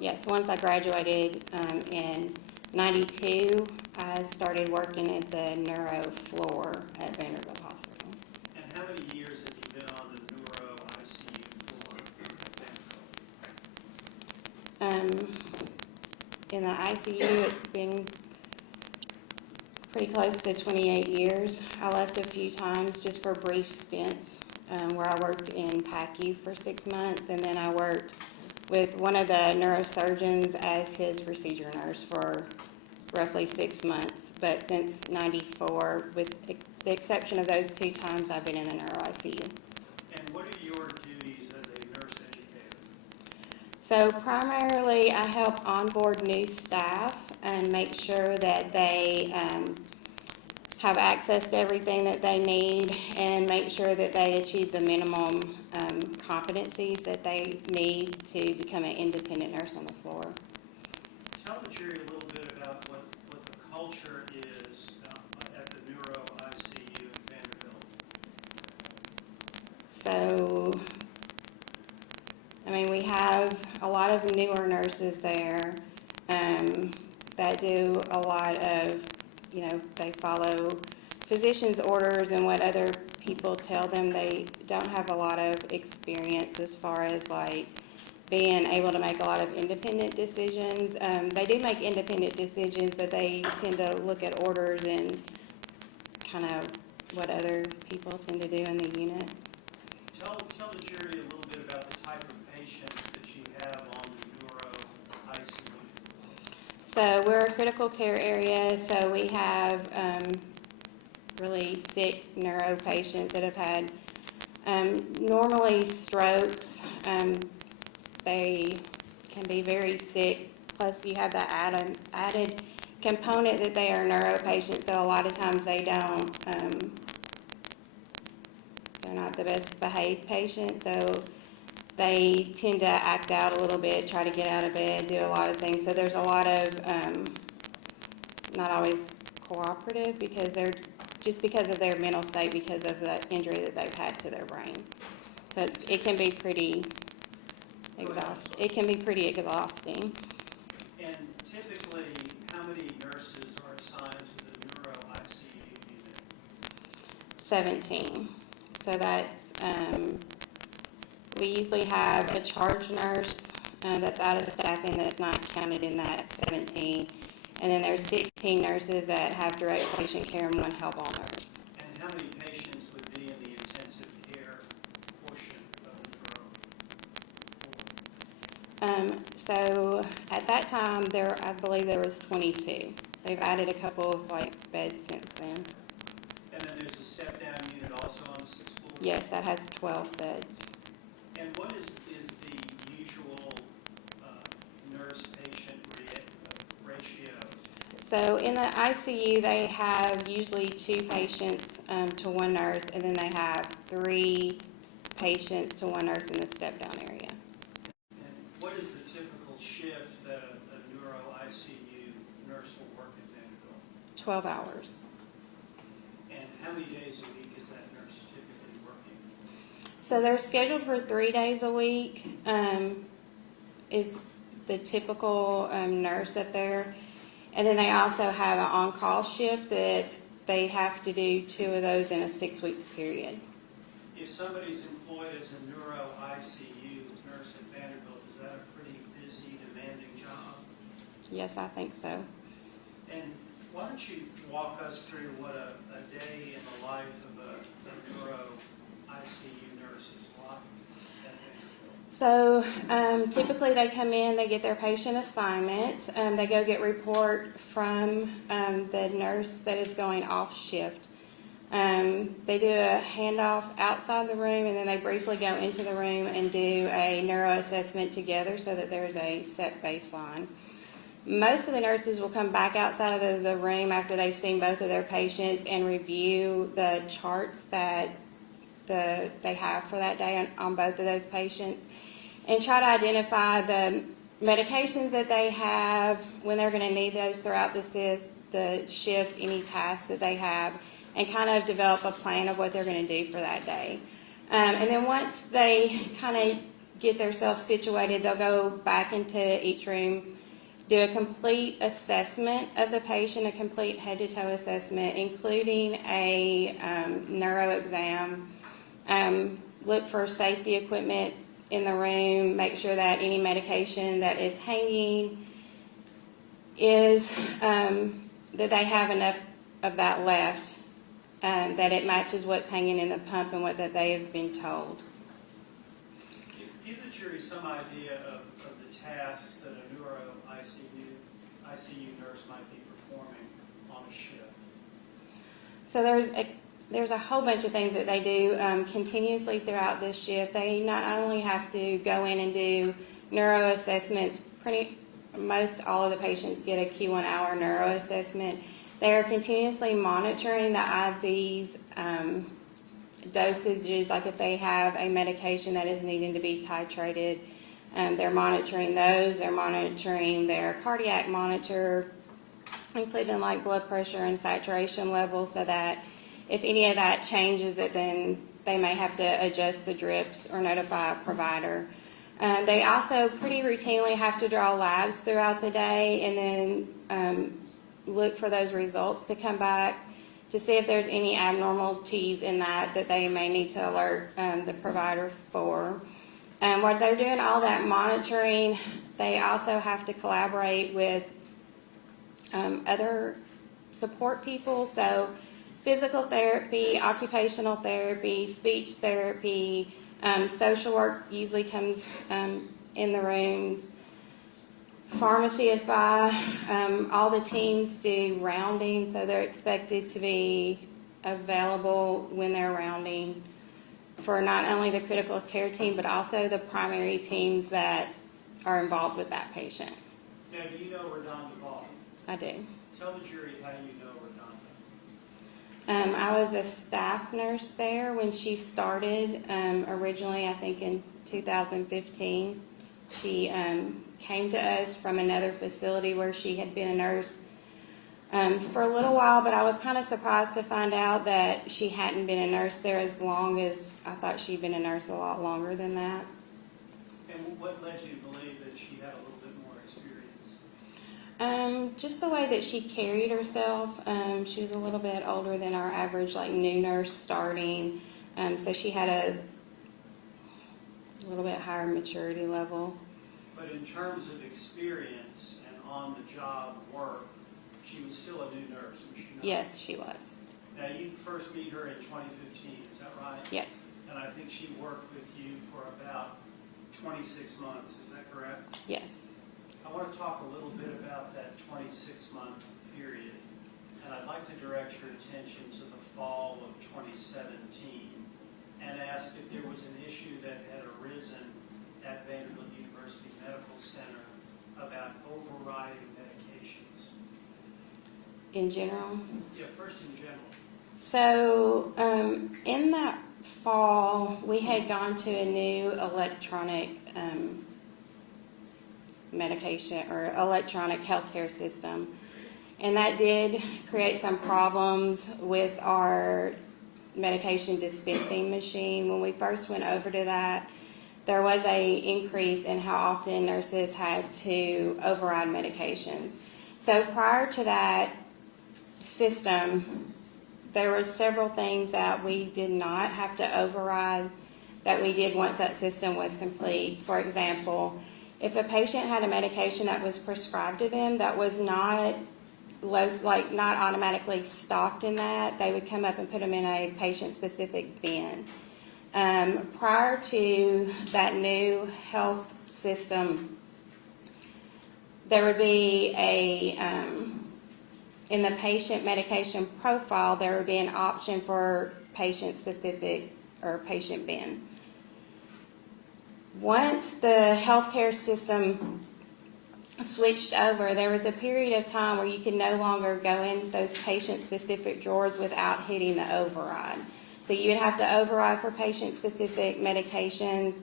Yes, once I graduated in '92, I started working at the neuro floor at Vanderbilt Hospital. And how many years have you been on the Neuro ICU floor at Vanderbilt? In the ICU, it's been pretty close to 28 years. I left a few times just for brief stints where I worked in PACU for 6 months, and then I worked with one of the neurosurgeons as his procedure nurse for roughly 6 months. But since '94, with the exception of those 2 times, I've been in the neuro ICU. And what are your duties as a nurse educator? So primarily, I help onboard new staff and make sure that they have access to everything that they need and make sure that they achieve the minimum competencies that they need to become an independent nurse on the floor. Tell the jury a little bit about what the culture is at the Neuro ICU at Vanderbilt. So, I mean, we have a lot of newer nurses there that do a lot of, you know, they follow physicians' orders and what other people tell them. They don't have a lot of experience as far as like being able to make a lot of independent decisions. They do make independent decisions, but they tend to look at orders and kind of what other people tend to do in the unit. Tell the jury a little bit about the type of patients that you have on the Neuro ICU. So we're a critical care area, so we have really sick neuro patients that have had normally strokes. They can be very sick, plus you have the added component that they are neuro patients, so a lot of times they don't, they're not the best behaved patient, so they tend to act out a little bit, try to get out of bed, do a lot of things. So there's a lot of not always cooperative because they're just because of their mental state, because of the injury that they've had to their brain. So it can be pretty exhausting. It can be pretty exhausting. And typically, how many nurses are assigned to the Neuro ICU unit? 17. So that's we usually have a charge nurse that's out of the staffing that's not counted in that 17. And then there's 16 nurses that have direct patient care and 1 help all nurse. And how many patients would be in the intensive care portion of the floor? So at that time, I believe there was 22. They've added a couple of beds since then. And then there's a step-down unit also on the 6th floor? Yes, that has 12 beds. And what is the usual nurse-patient ratio? So in the ICU, they have usually 2 patients to 1 nurse, and then they have 3 patients to 1 nurse in the step-down area. And what is the typical shift that a Neuro ICU nurse will work at Vanderbilt? 12 hours. And how many days a week is that nurse typically working? So they're scheduled for 3 days a week, is the typical nurse up there. And then they also have an on-call shift that they have to do 2 of those in a 6-week period. If somebody's employed as a Neuro ICU nurse at Vanderbilt, is that a pretty busy, demanding job? Yes, I think so. And why don't you walk us through what a day in the life of a Neuro ICU nurse is like at Vanderbilt? So typically they come in, they get their patient assignments, they go get report from the nurse that is going off shift. They do a handoff outside the room, and then they briefly go into the room and do a neuro assessment together so that there's a set baseline. Most of the nurses will come back outside of the room after they've seen both of their patients and review the charts that they have for that day on both of those patients, and try to identify the medications that they have, when they're going to need those throughout the shift, any tasks that they have, and kind of develop a plan of what they're going to do for that day. And then once they kind of get themselves situated. They'll go back into each room, do a complete assessment of the patient, a complete head-to-toe assessment, including a neuro exam, look for safety equipment in the room, make sure that any medication that is hanging is, that they have enough of that left, that it matches what's hanging in the pump and what that they have been told. Give the jury some idea of the tasks that a neuro ICU nurse might be performing on a shift. So there's a whole bunch of things that they do continuously throughout this shift. They not only have to go in and do neuro assessments, most all of the patients get a Q1 hour neuro assessment. They are continuously monitoring the IVs dosages, like if they have a medication that is needing to be titrated, they're monitoring those. They're monitoring their cardiac monitor, including like blood pressure and saturation levels, so that if any of that changes, it then they may have to adjust the drips or notify a provider. They also pretty routinely have to draw labs throughout the day and then look for those results to come back to see if there's any abnormalities in that they may need to alert the provider for. While they're doing all that monitoring, they also have to collaborate with other support people, so physical therapy, occupational therapy, speech therapy, social work usually comes in the rooms. Pharmacy is by. All the teams do rounding, so they're expected to be available when they're rounding for not only the critical care team, but also the primary teams that are involved with that patient. Now, do you know RaDonda Vaught? I do. Tell the jury how you know RaDonda. I was a staff nurse there when she started, originally I think in 2015. She came to us from another facility where she had been a nurse for a little while, but I was kind of surprised to find out that she hadn't been a nurse there as long as I thought she'd been a nurse a lot longer than that. And what led you to believe that she had a little bit more experience? Just the way that she carried herself. She was a little bit older than our average, like, new nurse starting, so she had a little bit higher maturity level. But in terms of experience and on-the-job work, she was still a new nurse, was she not? Yes, she was. Now, you first meet her in 2015, is that right? Yes. And I think she worked with you for about 26 months, is that correct? Yes. I want to talk a little bit about that 26-month period, and I'd like to direct your attention to the fall of 2017 and ask if there was an issue that had arisen at Vanderbilt University Medical Center about overriding medications. In general? Yeah, first in general. So, in that fall, we had gone to a new electronic medication or electronic healthcare system, and that did create some problems with our medication dispensing machine. When we first went over to that, there was a increase in how often nurses had to override medications. So prior to that system, there were several things that we did not have to override that we did once that system was complete. For example, if a patient had a medication that was prescribed to them that was not not automatically stocked in that, they would come up and put them in a patient-specific bin. Prior to that new health system, there would be in the patient medication profile, there would be an option for patient-specific or patient bin. Once the healthcare system switched over, there was a period of time where you could no longer go in those patient-specific drawers without hitting the override. So you would have to override for patient-specific medications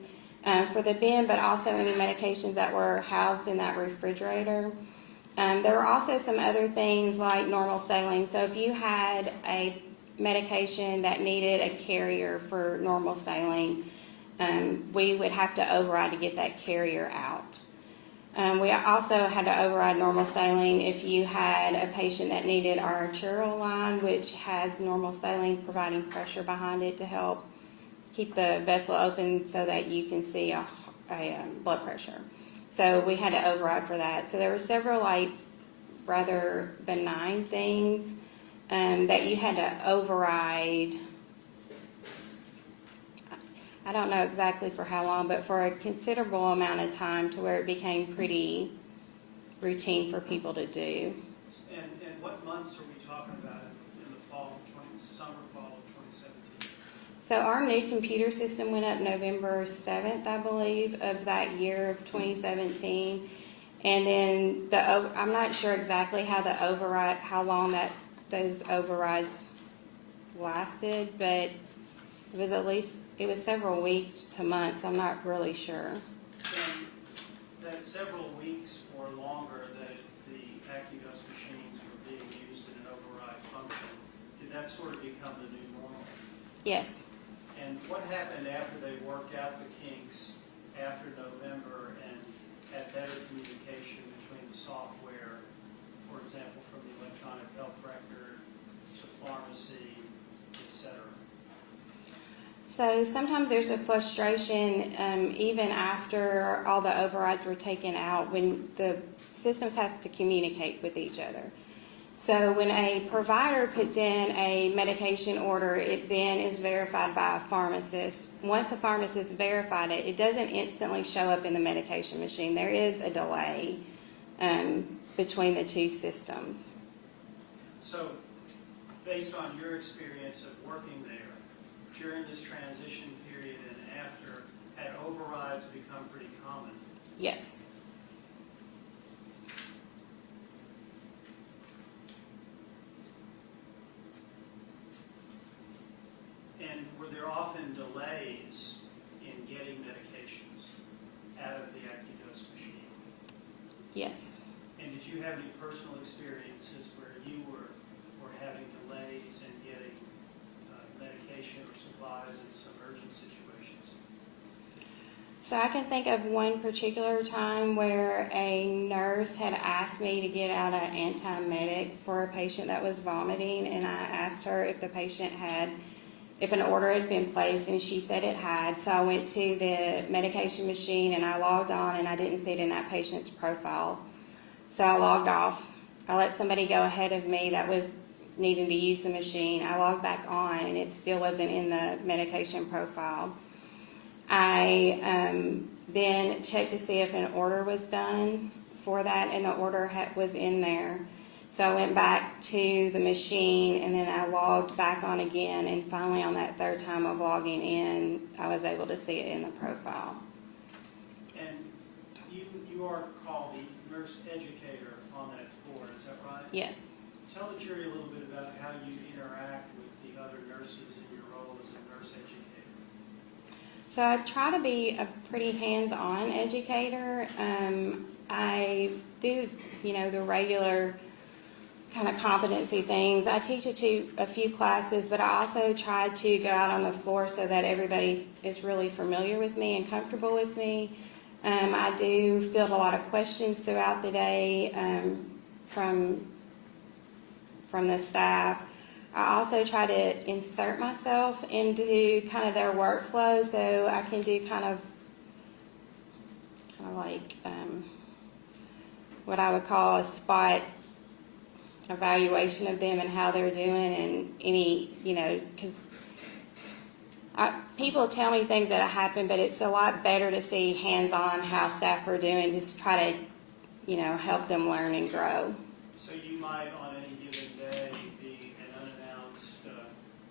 for the bin, but also any medications that were housed in that refrigerator. There were also some other things like normal saline. So if you had a medication that needed a carrier for normal saline, we would have to override to get that carrier out. We also had to override normal saline if you had a patient that needed our arterial line, which has normal saline providing pressure behind it to help keep the vessel open so that you can see a blood pressure. So we had to override for that. So there were several rather benign things that you had to override. I don't know exactly for how long, but for a considerable amount of time to where it became pretty routine for people to do. And what months are we talking about in the summer, fall of 2017? So our new computer system went up November 7th, I believe, of that year of 2017. And then I'm not sure exactly how long those overrides lasted, but it was several weeks to months. I'm not really sure. And that several weeks or longer that the AccuDose machines were being used in an override function, did that sort of become the new normal? Yes. And what happened after they worked out the kinks after November and had better communication between the software, for example, from the electronic health record to pharmacy, et cetera? So sometimes there's a frustration even after all the overrides were taken out when the systems have to communicate with each other. So when a provider puts in a medication order, it then is verified by a pharmacist. Once a pharmacist verified it, it doesn't instantly show up in the medication machine. There is a delay between the two systems. So based on your experience of working there, during this transition period and after, had overrides become pretty common? Yes. And were there often delays in getting medications out of the AccuDose machine? Yes. And did you have any personal experiences where you were having delays in getting medication or supplies in some urgent situations? So I can think of one particular time where a nurse had asked me to get out an antiemetic for a patient that was vomiting, and I asked her if an order had been placed, and she said it had. So I went to the medication machine and I logged on, and I didn't see it in that patient's profile. So I logged off. I let somebody go ahead of me that was needing to use the machine. I logged back on, and it still wasn't in the medication profile. I then checked to see if an order was done for that, and the order was in there. So I went back to the machine, and then I logged back on again, and finally on that third time of logging in, I was able to see it in the profile. And you are called the nurse educator on that floor, is that right? Yes. Tell the jury a little bit about how you interact with the other nurses in your role as a nurse educator. So I try to be a pretty hands-on educator. I do, the regular kind of competency things. I teach it to a few classes, but I also try to go out on the floor so that everybody is really familiar with me and comfortable with me. I do field a lot of questions throughout the day from the staff. I also try to insert myself into kind of their workflow so I can do kind of like what I would call a spot evaluation of them and how they're doing, and any, because people tell me things that happen, but it's a lot better to see hands-on how staff are doing, just try to, help them learn and grow. So you might, on any given day, be an unannounced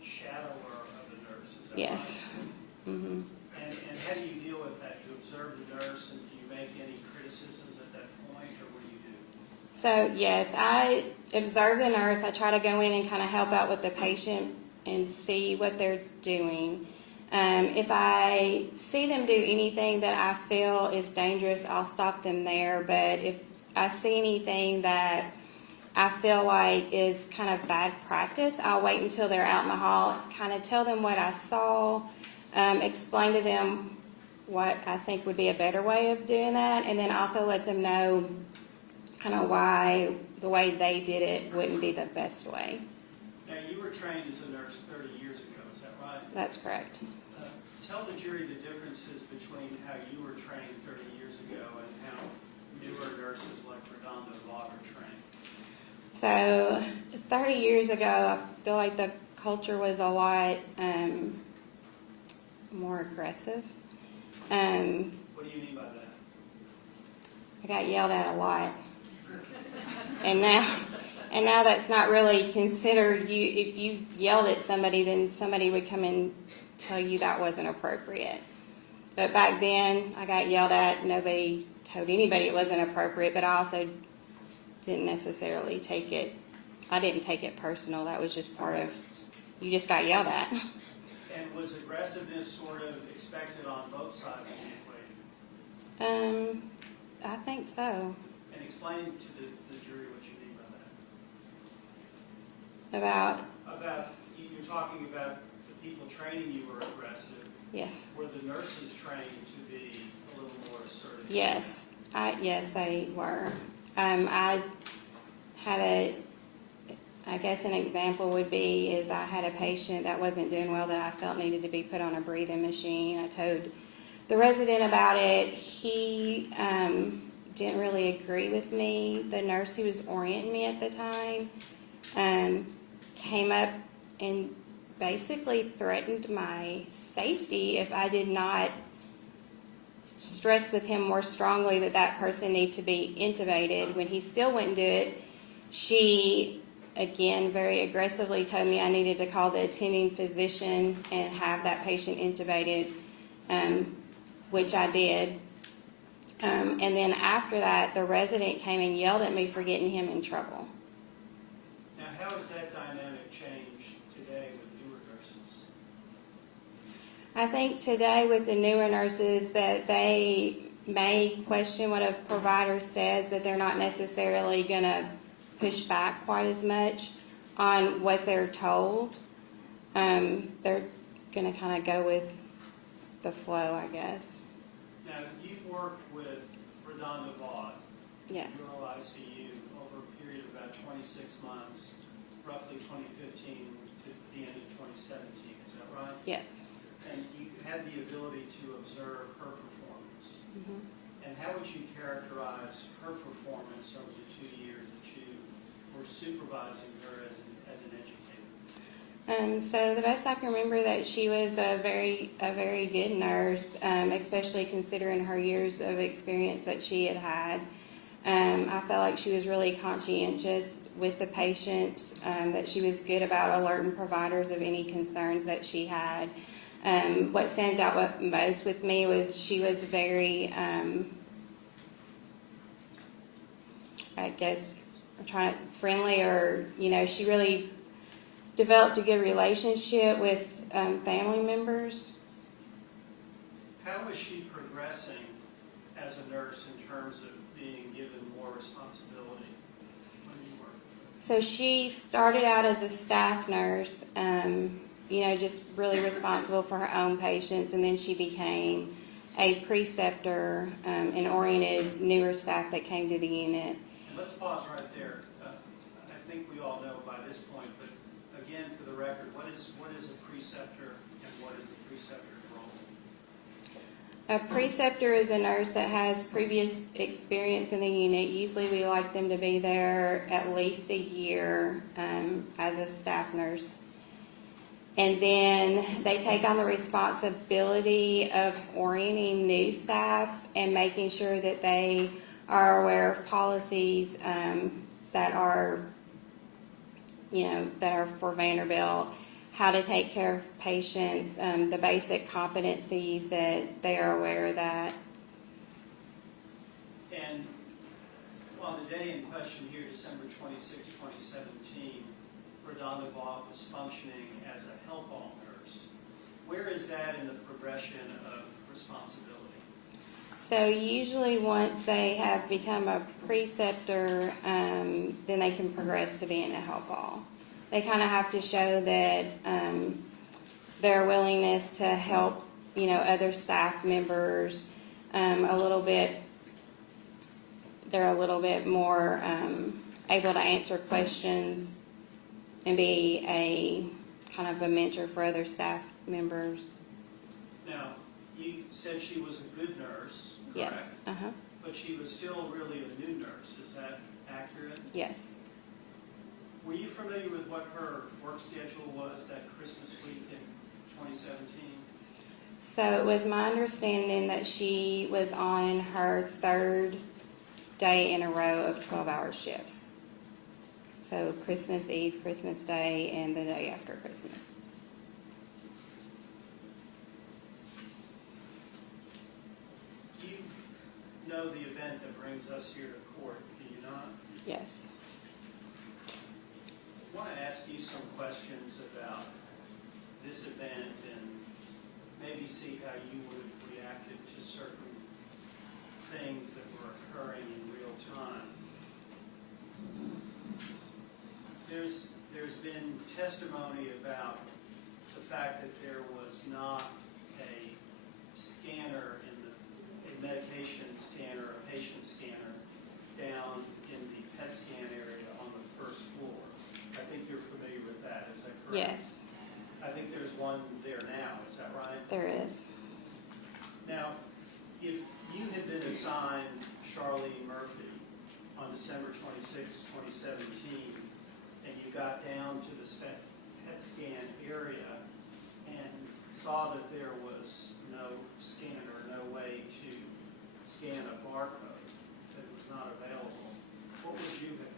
shadower of the nurse, is that Yes. right? Mm-hmm. And how do you deal with that? You observe the nurse, and do you make any criticisms at that point, or what do you do? So, yes, I observe the nurse. I try to go in and kind of help out with the patient and see what they're doing. If I see them do anything that I feel is dangerous, I'll stop them there. But if I see anything that I feel like is kind of bad practice, I'll wait until they're out in the hall, kind of tell them what I saw, explain to them what I think would be a better way of doing that, and then also let them know kind of why the way they did it wouldn't be the best way. Now, you were trained as a nurse 30 years ago, is that right? That's correct. Tell the jury the differences between how you were trained 30 years ago and how newer nurses like RaDonda and Vaught are trained. So 30 years ago, I feel like the culture was a lot more aggressive. What do you mean by that? I got yelled at a lot. And now that's not really considered. If you yelled at somebody, then somebody would come and tell you that wasn't appropriate. But back then, I got yelled at. Nobody told anybody it wasn't appropriate, but I also didn't necessarily take it. I didn't take it personal. That was just part of, you just got yelled at. And was aggressiveness sort of expected on both sides of the equation? I think so. And explain to the jury what you mean by that. About, You're talking about the people training you were aggressive. yes. Were the nurses trained to be a little more assertive? Yes, yes, they were. I had I guess an example would be is I had a patient that wasn't doing well that I felt needed to be put on a breathing machine. I told the resident about it. He didn't really agree with me. The nurse who was orienting me at the time came up and basically threatened my safety if I did not stress with him more strongly that person needed to be intubated. When he still wouldn't do it, she, again, very aggressively told me I needed to call the attending physician and have that patient intubated, which I did. And then after that, the resident came and yelled at me for getting him in trouble. Now, how has that dynamic changed today with newer nurses? I think today with the newer nurses that they may question what a provider says, but they're not necessarily going to push back quite as much on what they're told. They're going to kind of go with the flow, I guess. Now, you've worked with RaDonda Vaught, Yes. Neuro ICU, over a period of about 26 months, roughly 2015 to the end of 2017, is that right? Yes. And you had the ability to observe her performance. Mm-hmm. And how would you characterize her performance over the 2 years that you were supervising her as an educator? So the best I can remember that she was a very good nurse, especially considering her years of experience that she had had. I felt like she was really conscientious with the patients, that she was good about alerting providers of any concerns that she had. What stands out most with me was she was very, I guess, friendly, or, she really developed a good relationship with family members. How was she progressing as a nurse in terms of being given more responsibility when you worked with her? So she started out as a staff nurse, just really responsible for her own patients, and then she became a preceptor and oriented newer staff that came to the unit. And let's pause right there. I think we all know by this point, but again, for the record, what is a preceptor and what is the preceptor's role? A preceptor is a nurse that has previous experience in the unit. Usually we like them to be there at least a year as a staff nurse. And then they take on the responsibility of orienting new staff and making sure that they are aware of policies that are for Vanderbilt, how to take care of patients, the basic competencies that they are aware of that. And on the day in question here, December 26, 2017, RaDonda Vaught was functioning as a help-all nurse. Where is that in the progression of responsibility? So usually once they have become a preceptor, then they can progress to being a help-all. They kind of have to show that their willingness to help other staff members a little bit. They're a little bit more able to answer questions and be a kind of a mentor for other staff members. Now, you said she was a good nurse, Yes. correct? But she was still really a new nurse. Is that accurate? Yes. Were you familiar with what her work schedule was that Christmas week in 2017? So it was my understanding that she was on her third day in a row of 12-hour shifts. So Christmas Eve, Christmas Day, and the day after Christmas. You know the event that brings us here to court, do you not? Yes. I want to ask you some questions about this event and maybe see how you would have reacted to certain things that were occurring in real time. There's been testimony about the fact that there was not a scanner a medication scanner, a patient scanner down in the PET scan area on the first floor. I think you're familiar with that, is that correct? Yes, I think there's one there now, is that right? there is. Now, if you had been assigned Charlene Murphy on December 26, 2017, and you got down to the PET scan area and saw that there was no scanner, no way to scan a barcode that was not available, what would you have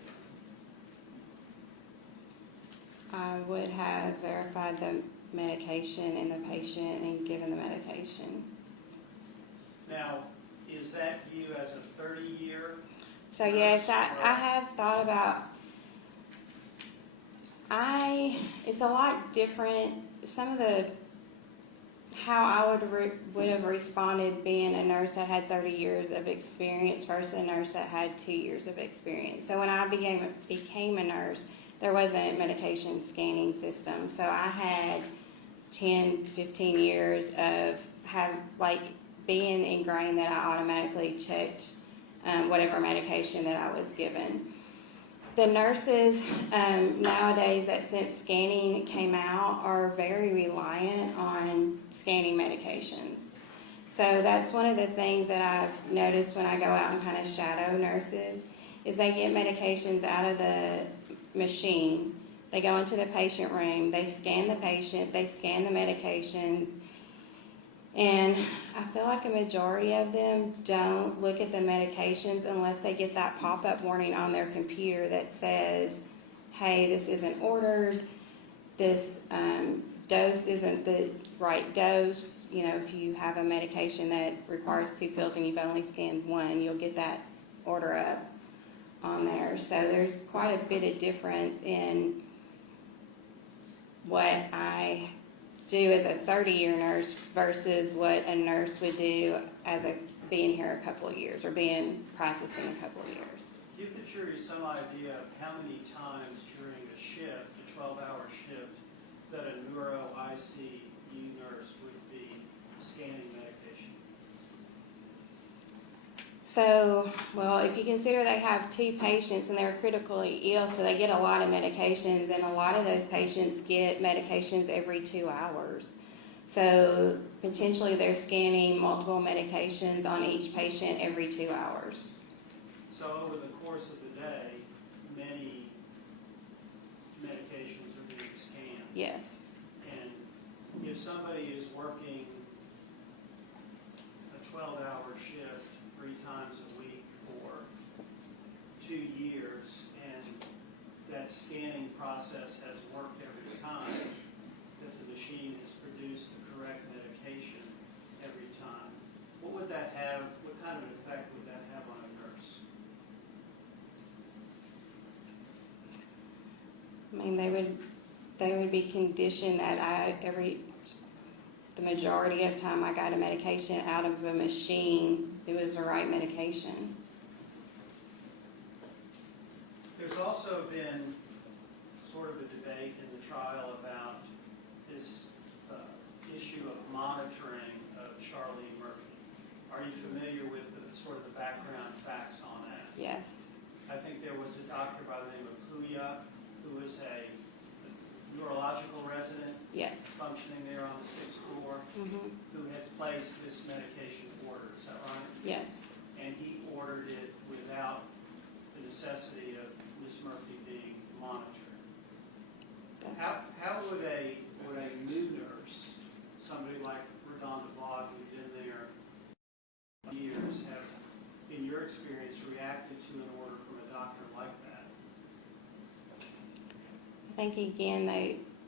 done? I would have verified the medication and the patient and given the medication. Now, is that you as a 30-year? So yes, I have thought about, it's a lot different, some of the, how I would have responded being a nurse that had 30 years of experience versus a nurse that had 2 years of experience. So when I became a nurse, there wasn't a medication scanning system. So I had 10, 15 years of being ingrained that I automatically checked whatever medication that I was given. The nurses nowadays that since scanning came out are very reliant on scanning medications. So that's one of the things that I've noticed when I go out and kind of shadow nurses is they get medications out of the machine. They go into the patient room, they scan the patient, they scan the medications, and I feel like a majority of them don't look at the medications unless they get that pop-up warning on their computer that says, hey, this isn't ordered, this dose isn't the right dose. You know, if you have a medication that requires 2 pills and you've only scanned 1, you'll get that order up on there. So there's quite a bit of difference in what I do as a 30-year nurse versus what a nurse would do as being here a couple of years or practicing a couple of years. You could share some idea of how many times during a shift, a 12-hour shift, that a Neuro ICU nurse would be scanning medication? So, well, if you consider they have 2 patients and they're critically ill, so they get a lot of medications, and a lot of those patients get medications every 2 hours. So potentially they're scanning multiple medications on each patient every 2 hours. So over the course of the day, many medications are being scanned. Yes. And if somebody is working a 12-hour shift 3 times a week for 2 years, and that scanning process has worked every time, that the machine has produced the correct medication every time, what would that have, what kind of an effect would that have on a nurse? I mean, they would be conditioned that the majority of time I got a medication out of a machine, it was the right medication. There's also been sort of a debate in the trial about this issue of monitoring Charlene Murphy. Are you familiar with the sort of the background facts on that? Yes. I think there was a doctor by the name of Puya, who was a neurological resident Yes. functioning there on the 6th floor, Mhm. who had placed this medication order. Is that right? Yes. And he ordered it without the necessity of Ms. Murphy being monitored. That's How would a new nurse, somebody like RaDonda Vaught, who's been there years, have, in your experience, reacted to an order from a doctor like that? I think again,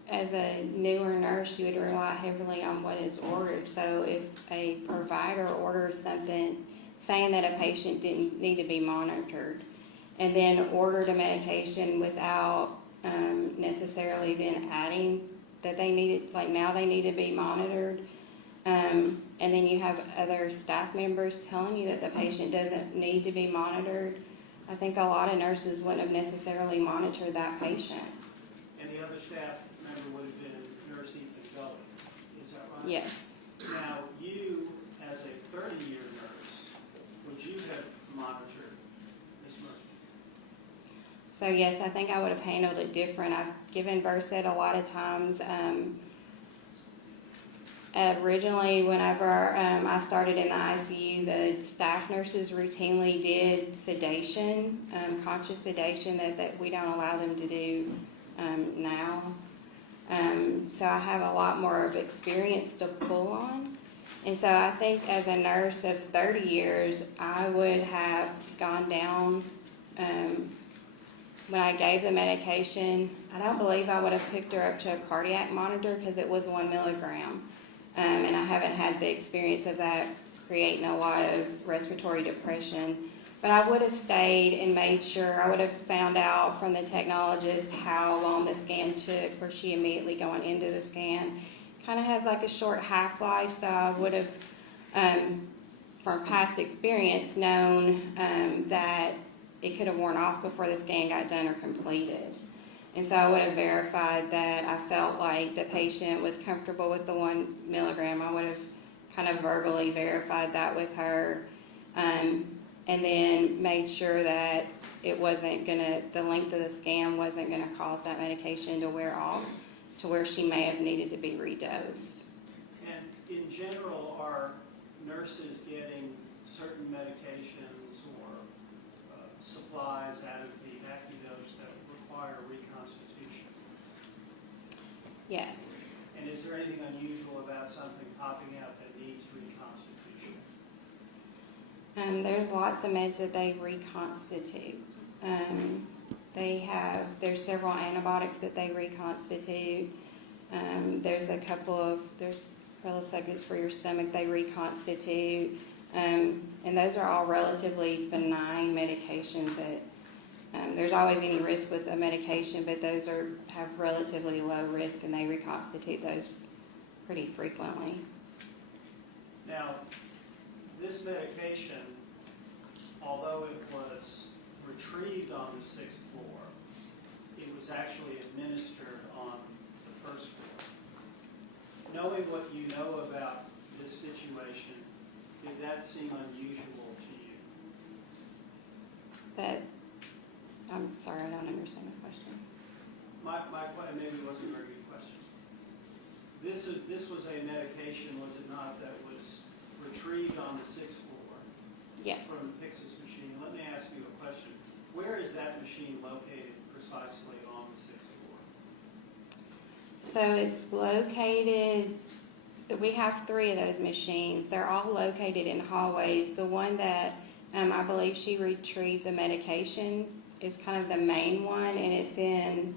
as a newer nurse, you would rely heavily on what is ordered. So if a provider orders something saying that a patient didn't need to be monitored, and then ordered a medication without necessarily then adding that they needed, like now they need to be monitored, and then you have other staff members telling you that the patient doesn't need to be monitored, I think a lot of nurses wouldn't have necessarily monitored that patient. And the other staff member would have been Nurse Ethan Gully. Is that right? Yes. Now, you, as a 30-year nurse, would you have monitored Ms. Murphy? So yes, I think I would have handled it different. I've given Versed a lot of times. Originally, whenever I started in the ICU, the staff nurses routinely did sedation, conscious sedation that we don't allow them to do now. So I have a lot more of experience to pull on. And so I think as a nurse of 30 years, I would have gone down when I gave the medication. I don't believe I would have hooked her up to a cardiac monitor because it was 1 milligram. And I haven't had the experience of that creating a lot of respiratory depression. But I would have stayed and made sure, I would have found out from the technologist how long the scan took. Was she immediately going into the scan? Kind of has like a short half-life, so I would have, from past experience, known that it could have worn off before the scan got done or completed. And so I would have verified that I felt like the patient was comfortable with the 1 milligram. I would have kind of verbally verified that with her, and then made sure that it wasn't gonna, the length of the scan wasn't gonna cause that medication to wear off to where she may have needed to be redosed. And in general, are nurses getting certain medications or supplies out of the AccuDose that require reconstitution? Yes. And is there anything unusual about something popping out that needs reconstitution? There's lots of meds that they reconstitute. There's several antibiotics that they reconstitute. There's a couple of, there's Prilisegus for your stomach they reconstitute. And those are all relatively benign medications that there's always any risk with a medication, but those have relatively low risk and they reconstitute those pretty frequently. Now, this medication, although it was retrieved on the 6th floor, it was actually administered on the 1st floor. Knowing what you know about this situation, did that seem unusual to you? I'm sorry, I don't understand the question. My maybe it wasn't a very good question. This was a medication, was it not, that was retrieved on the 6th floor? Yes. From the Pyxis machine. Let me ask you a question. Where is that machine located precisely on the 6th floor? So it's located, we have 3 of those machines. They're all located in hallways. The one that I believe she retrieved the medication is kind of the main one, and it's in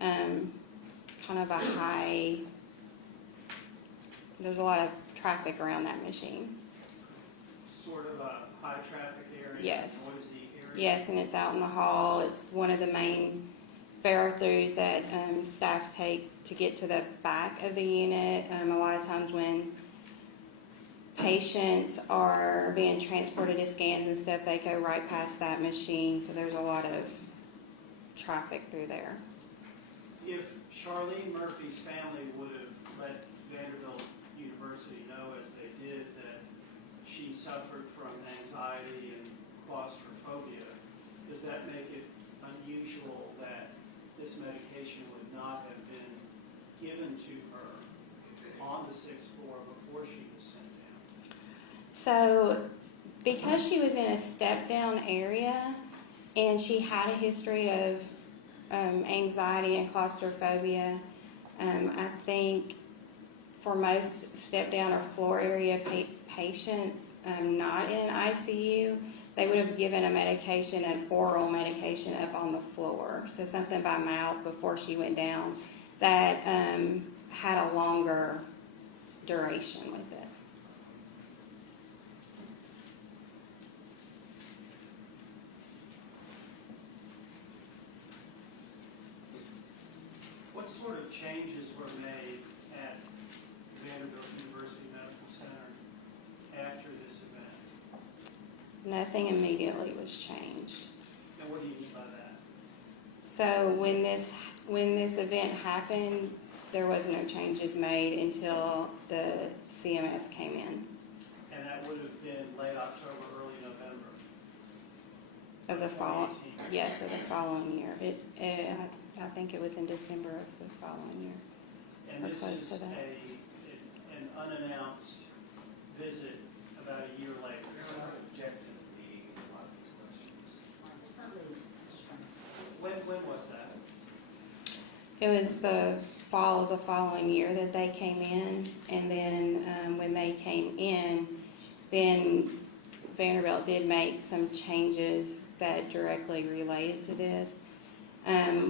kind of a high, there's a lot of traffic around that machine. Sort of a high traffic area? Yes. Noisy area? Yes, and it's out in the hall. It's one of the main ferry-throughs that staff take to get to the back of the unit. A lot of times when patients are being transported to scans and stuff, they go right past that machine, so there's a lot of traffic through there. If Charlene Murphy's family would have let Vanderbilt University know, as they did, that suffered from anxiety and claustrophobia, does that make it unusual that this medication would not have been given to her on the 6th floor before she was sent down? So, because she was in a step-down area and she had a history of anxiety and claustrophobia, I think for most step-down or floor area patients not in an ICU, they would have given a medication, an oral medication up on the floor, so something by mouth before she went down that had a longer duration with it. What sort of changes were made at Vanderbilt University Medical Center after this event? Nothing immediately was changed. And what do you mean by that? So when this event happened, there was no changes made until the CMS came in. And that would have been late October, early November? Of the fall, 2018. yes, of the following year. I think it was in December of the following year. And or this close is to that. an unannounced visit about a year later. I would object to leading a lot of these questions. When was that? It was the fall of the following year that they came in, and then when they came in, then Vanderbilt did make some changes that directly related to this.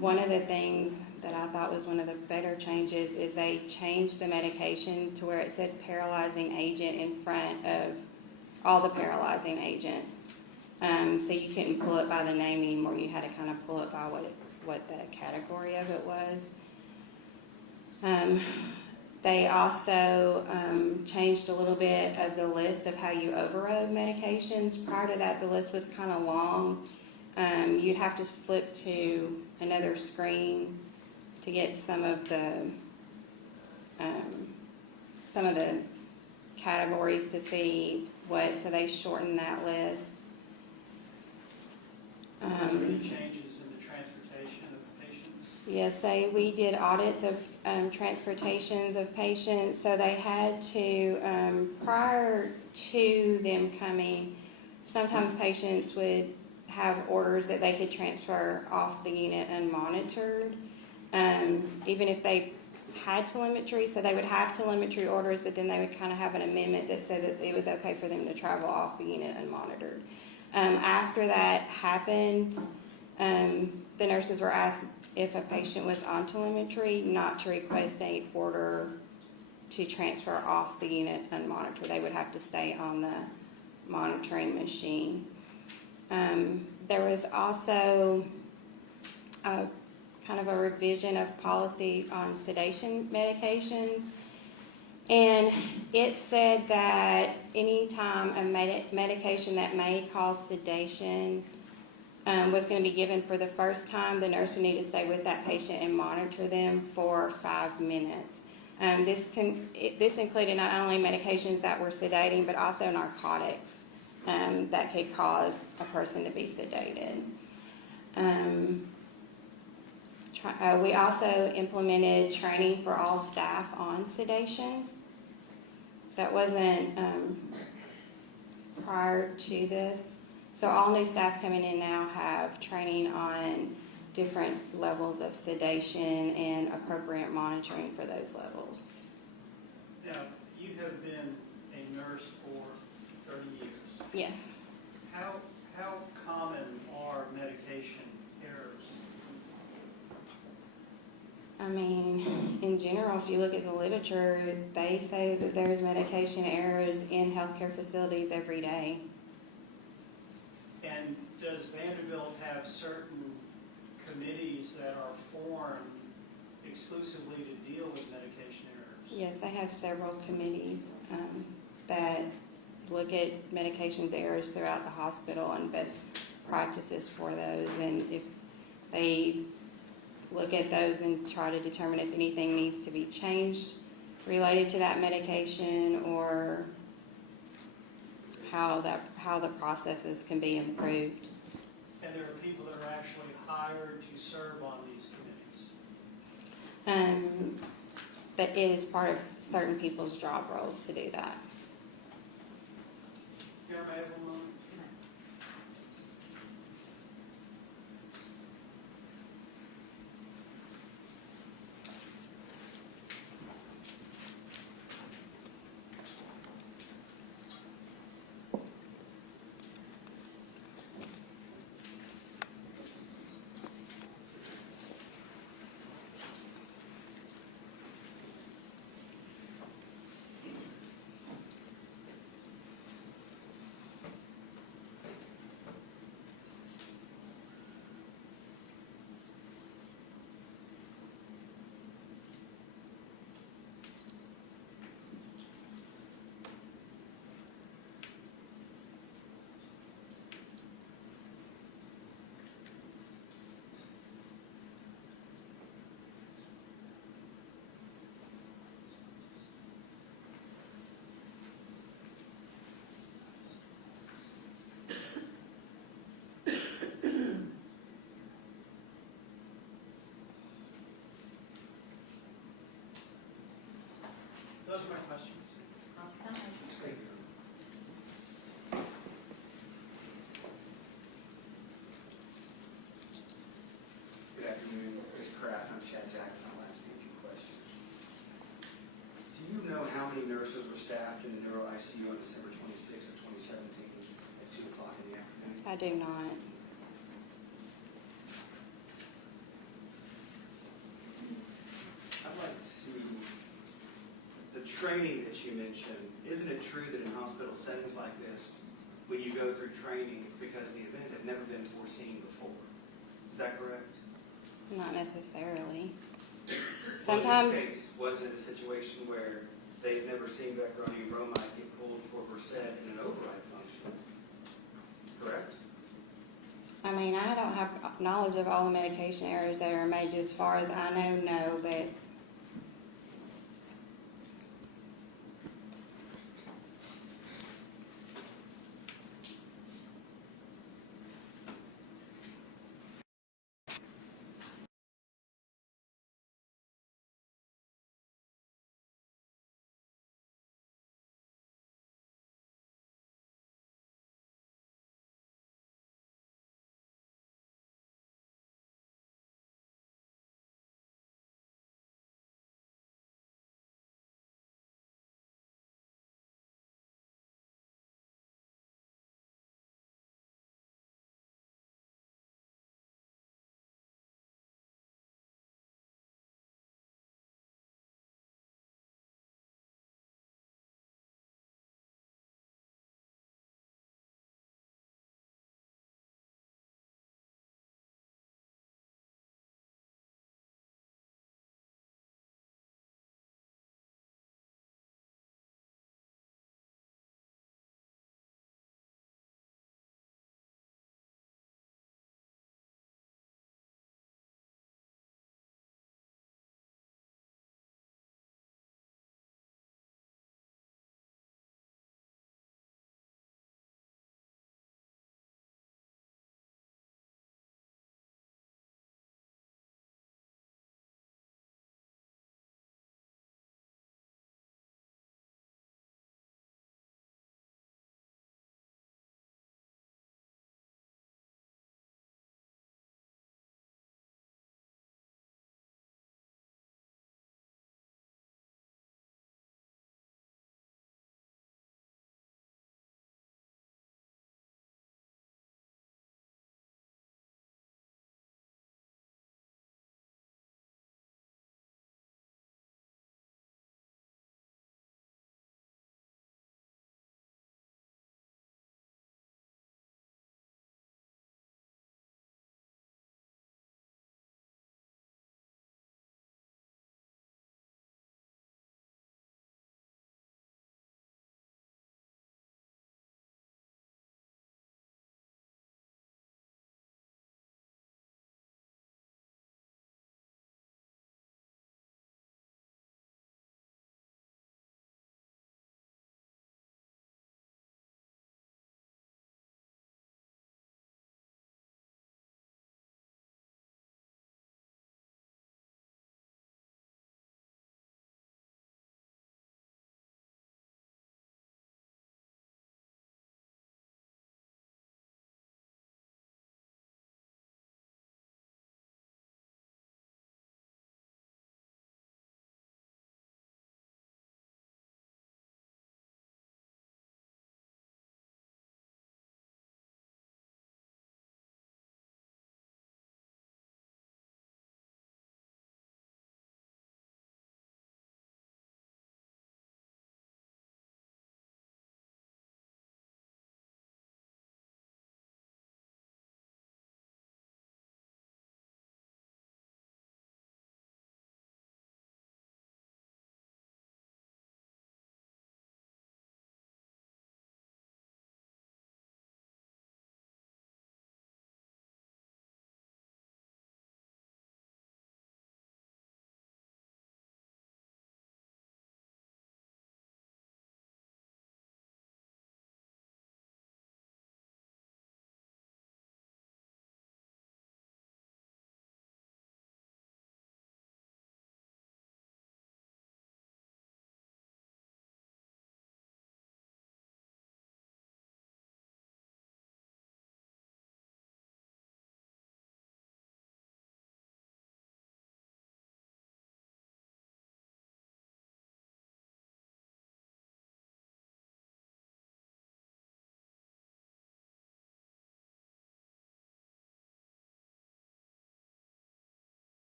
One of the things that I thought was one of the better changes is they changed the medication to where it said paralyzing agent in front of all the paralyzing agents. So you couldn't pull it by the name anymore. You had to kind of pull it by what the category of it was. They also changed a little bit of the list of how you overrode medications. Prior to that, the list was kind of long. You'd have to flip to another screen to get some of the categories to see what. So they shortened that list. Were there any changes in the transportation of patients? Yes, we did audits of transportations of patients. So they had to, prior to them coming, sometimes patients would have orders that they could transfer off the unit unmonitored, even if they had telemetry. So they would have telemetry orders, but then they would kind of have an amendment that said that it was okay for them to travel off the unit unmonitored. After that happened, the nurses were asked if a patient was on telemetry not to request an order to transfer off the unit unmonitored. They would have to stay on the monitoring machine. There was also a kind of a revision of policy on sedation medications. And it said that anytime a medication that may cause sedation was going to be given for the first time, the nurse would need to stay with that patient and monitor them for 5 minutes. This included not only medications that were sedating, but also narcotics that could cause a person to be sedated. We also implemented training for all staff on sedation. That wasn't prior to this. So all new staff coming in now have training on different levels of sedation and appropriate monitoring for those levels. Now, you have been a nurse for 30 years. Yes. How common are medication errors? I mean, in general, if you look at the literature, they say that there's medication errors in healthcare facilities every day. And does Vanderbilt have certain committees that are formed exclusively to deal with medication errors? Yes, they have several committees that look at medications errors throughout the hospital and best practices for those. And if they look at those and try to determine if anything needs to be changed related to that medication or how the processes can be improved. And there are people that are actually hired to serve on these committees. That it is part of certain people's job roles to do that. Here, may I have a moment? Those are my questions. Thank you. Good afternoon, Ms. Pratt. I'm Chad Jackson. I'll ask you a few questions. Do you know how many nurses were staffed in the Neuro ICU on December 26th of 2017 at 2 o'clock in the afternoon? I do not. I'd like to, the training that you mentioned, isn't it true that in hospital settings like this, when you go through training, it's because the event had never been foreseen before? Is that correct? Not necessarily. Well, Sometimes, in this case, wasn't it a situation where they had never seen Vecuronium bromide get pulled for Versed in an override function? Correct? I mean, I don't have knowledge of all the medication errors that are made. As far as I know, no, but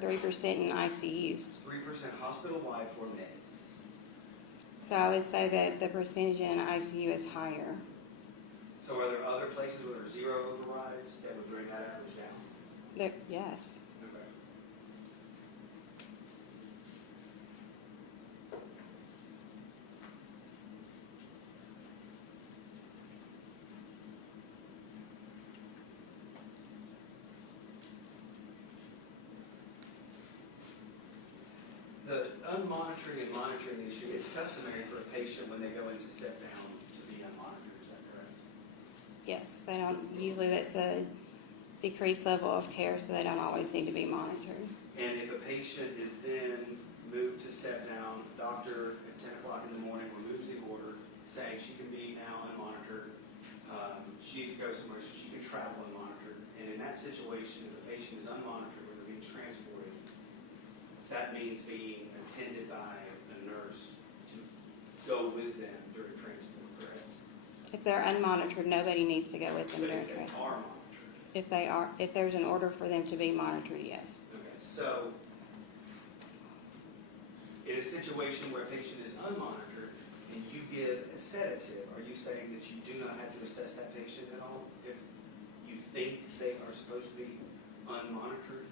3% in ICUs. 3% hospital-wide for meds. So I would say that the percentage in ICU is higher. So are there other places where there's zero overrides that would bring that average down? There, yes. Okay. The unmonitoring and monitoring issue, it's customary for a patient when they go into step down to be unmonitored, is that correct? Yes, they don't, usually that's a decreased level of care, so they don't always need to be monitored. And if a patient is then moved to step down, the doctor at 10 o'clock in the morning removes the order saying she can be now unmonitored, she needs to go somewhere so she can travel unmonitored. And in that situation, if a patient is unmonitored or they're being transported, that means being attended by a nurse to go with them during transport, correct? If they're unmonitored, nobody needs to go with them But during if they transport. are monitored. If there's an order for them to be monitored, yes. Okay, so in a situation where a patient is unmonitored and you give a sedative, are you saying that you do not have to assess that patient at all if you think they are supposed to be unmonitored?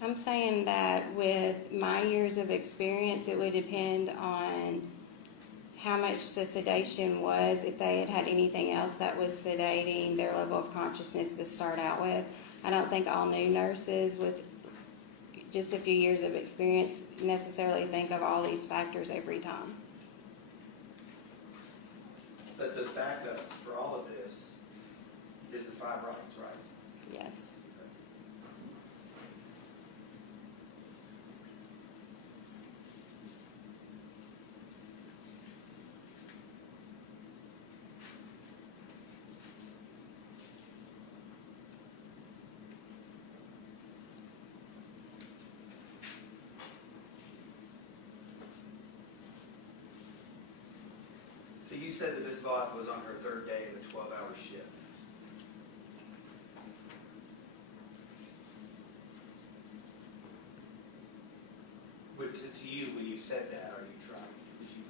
I'm saying that with my years of experience, it would depend on how much the sedation was, if they had had anything else that was sedating their level of consciousness to start out with. I don't think all new nurses with just a few years of experience necessarily think of all these factors every time. But the backup for all of this is the 5 rights, right? Yes. So you said that Ms. Vaught was on her 3rd day of a 12-hour shift. But to you, when you said that, are you trying, did you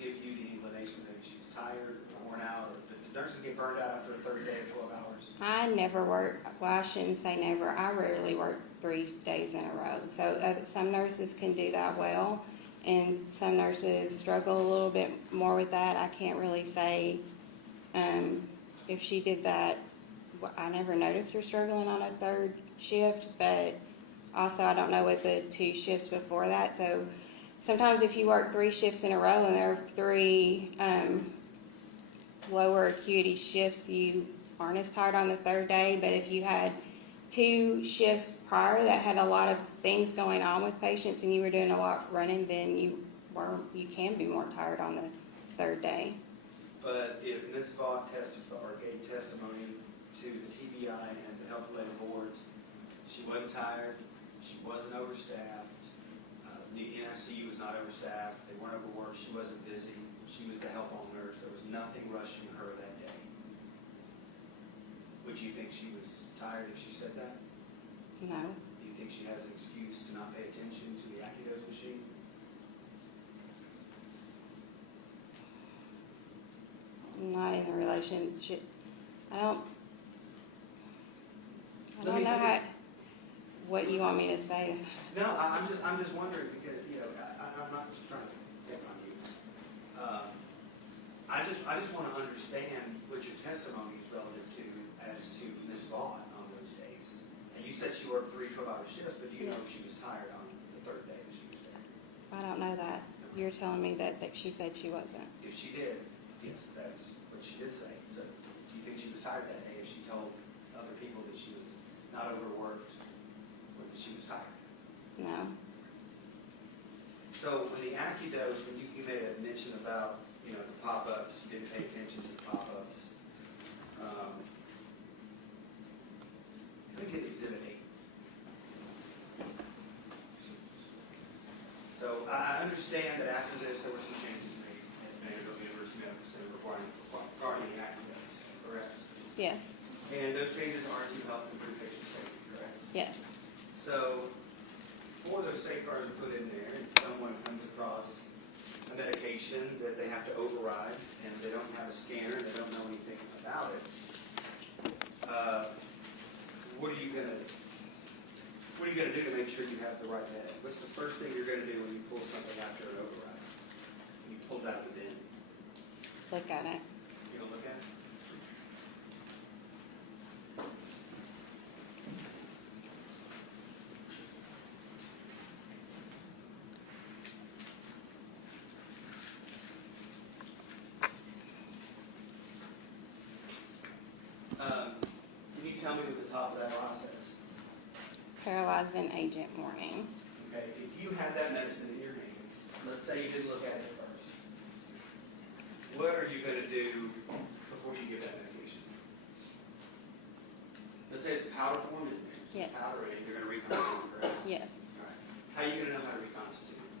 give you the inclination that she's tired, or worn out, or did nurses get burned out after a 3rd day of 12 hours? I never work, well, I shouldn't say never, I rarely work 3 days in a row. So some nurses can do that well, and some nurses struggle a little bit more with that. I can't really say if she did that. I never noticed her struggling on a 3rd shift, but also I don't know what the 2 shifts before that. So sometimes if you work 3 shifts in a row and there are 3 lower acuity shifts, you aren't as tired on the 3rd day. But if you had 2 shifts prior that had a lot of things going on with patients and you were doing a lot running, then you can be more tired on the 3rd day. But if Ms. Vaught testified or gave testimony to the TBI and the health-related boards, she wasn't tired, she wasn't overstaffed, the NICU was not overstaffed, they weren't overworked, she wasn't busy, she was the help-on nurse, there was nothing rushing her that day. Would you think she was tired if she said that? No. Do you think she has an excuse to not pay attention to the AccuDose machine? Not in the relationship. I don't Let me- know what you want me to say. No, I'm just wondering because, you know, I'm not trying to pick on you. I just want to understand what your testimony is relative to as to Ms. Vaught on those days. And you said she worked 3 12-hour shifts, but do you know if she was tired on the 3rd day that she was there? I don't know that. You're telling me that she said she wasn't. If she did, yes, that's what she did say. So do you think she was tired that day if she told other people that she was not overworked or that she was tired? No. So when the AccuDose, when you made a mention about, you know, the pop-ups, you didn't pay attention to the pop-ups. Can I get Exhibit 8? So I understand that after this, there were some changes made at Vanderbilt University Medical Center regarding the AccuDose, correct? Yes. And those changes are to help improve patient safety, correct? Yes. So, before those safeguards are put in there, and someone comes across a medication that they have to override, and they don't have a scanner, they don't know anything about it, what are you gonna do to make sure you have the right med? What's the first thing you're gonna do when you pull something after an override? When you pull it out of the bin? Look at it. You gonna look at it? Can you tell me what the top of that line says? Paralyzing agent warning. Okay, if you had that medicine in your hand, let's say you didn't look at it first, what are you going to do before you give that medication? Let's say it's powder form in there. Yes. Powder in it, you're going to reconstitute, correct? Yes. All right. How are you going to know how to reconstitute it?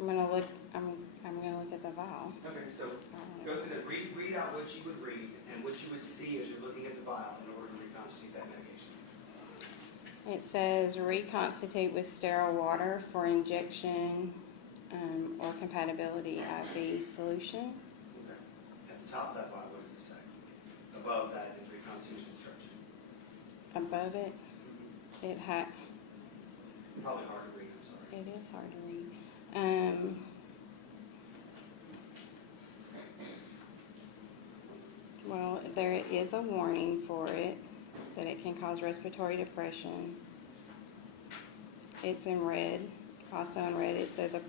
I'm gonna look at the vial. Okay, so go through that. Read out what you would read and what you would see as you're looking at the vial in order to reconstitute that medication. It says reconstitute with sterile water for injection or compatibility IV solution. Okay. At the top of that vial, what does it say? Above that is reconstitution instruction. Above it, it had. Probably hard to read, I'm sorry. It is hard to read. Well, there is a warning for it, that it can cause respiratory depression. It's in red. Also in red, it says a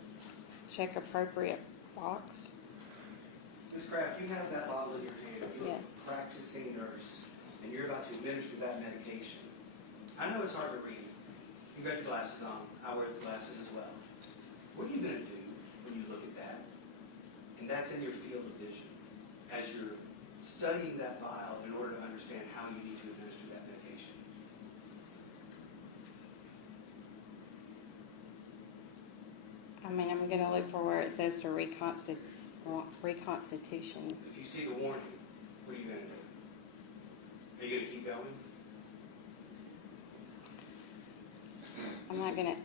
check appropriate box. Ms. Kraft, you have that bottle in your hand. You're Yes. a practicing nurse, and you're about to administer that medication. I know it's hard to read. You've got your glasses on. I wear the glasses as well. What are you going to do when you look at that? And that's in your field of vision. As you're studying that vial in order to understand how you need to administer that medication. I mean, I'm going to look for where it says to reconstitution. If you see the warning, what are you going to do? Are you going to keep going?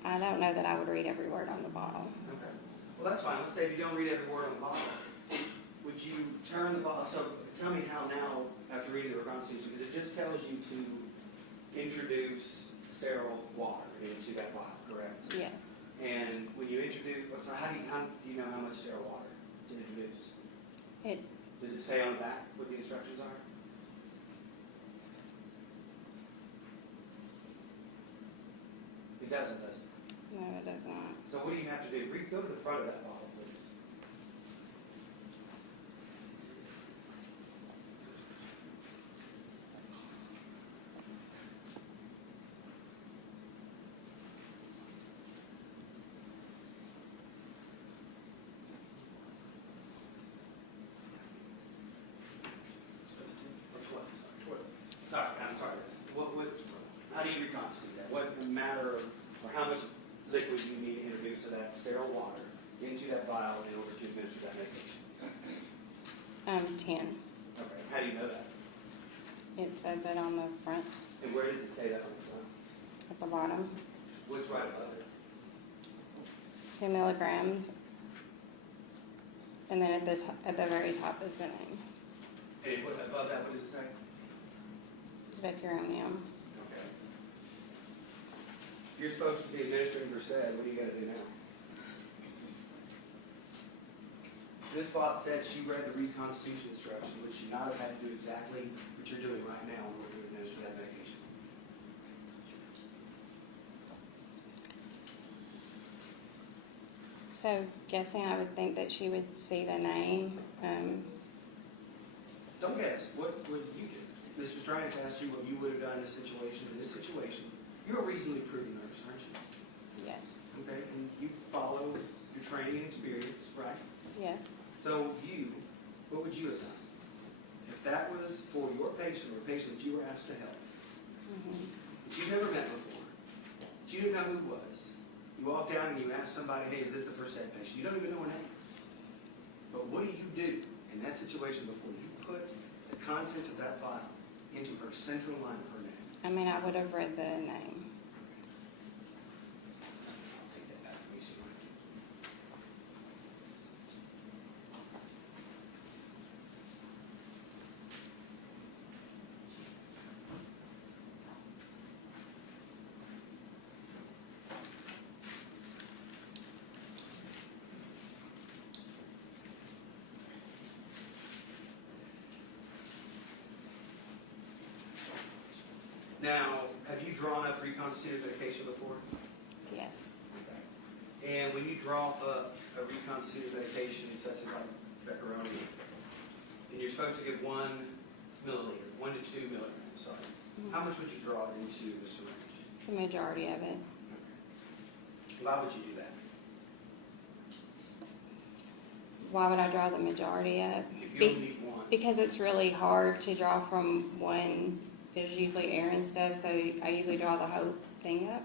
I don't know that I would read every word on the bottle. Okay. Well, that's fine. Let's say if you don't read every word on the bottle, would you turn the bottle? So tell me how now, after reading the reconstitution, because it just tells you to introduce sterile water into that vial, correct? Yes. And when you introduce, so how do you know how much sterile water to introduce? Does it say on the back what the instructions are? It doesn't, does it? No, it does not. So what do you have to do? Go to the front of that bottle, please. Sorry, I'm sorry. How do you reconstitute that? What matter of, or how much liquid you need to introduce to that sterile water into that vial in order to administer that medication? 10. Okay. How do you know that? It says it on the front, And where does it say that on the front? at the bottom. What's right above it? 2 milligrams. And then at the very top is the name. And above that, what does it say? Vecuronium. Okay. You're supposed to be administering Versed. What do you got to do now? This Vaught said she read the reconstitution instruction, which she not have had to do exactly what you're doing right now in order to administer that medication. So guessing, I would think that she would see the name. Don't guess. What would you do? Mr. Strines asked you what you would have done in this situation. In this situation, you're a reasonably prudent nurse, aren't you? Yes. Okay, and you follow your training and experience, right? Yes. So what would you have done? If that was for your patient or a patient that you were asked to help, that you've never met before, that you didn't know who it was, you walk down and you ask somebody, hey, is this the Versed patient? You don't even know her name. But what do you do in that situation before you put the contents of that vial into her central line of her neck? I mean, I would have read the name. I'll take that back. We should like it. Now, have you drawn up reconstituted medication before? Yes. Okay. And when you draw up a reconstituted medication such as like Vecuronium, and you're supposed to give 1 milliliter, 1 to 2 milligrams, sorry. How much would you draw into the syringe? The majority of it. Okay. Why would you do that? Why would I draw the majority of? If you only need 1. Because it's really hard to draw from one. There's usually air and stuff, so I usually draw the whole thing up.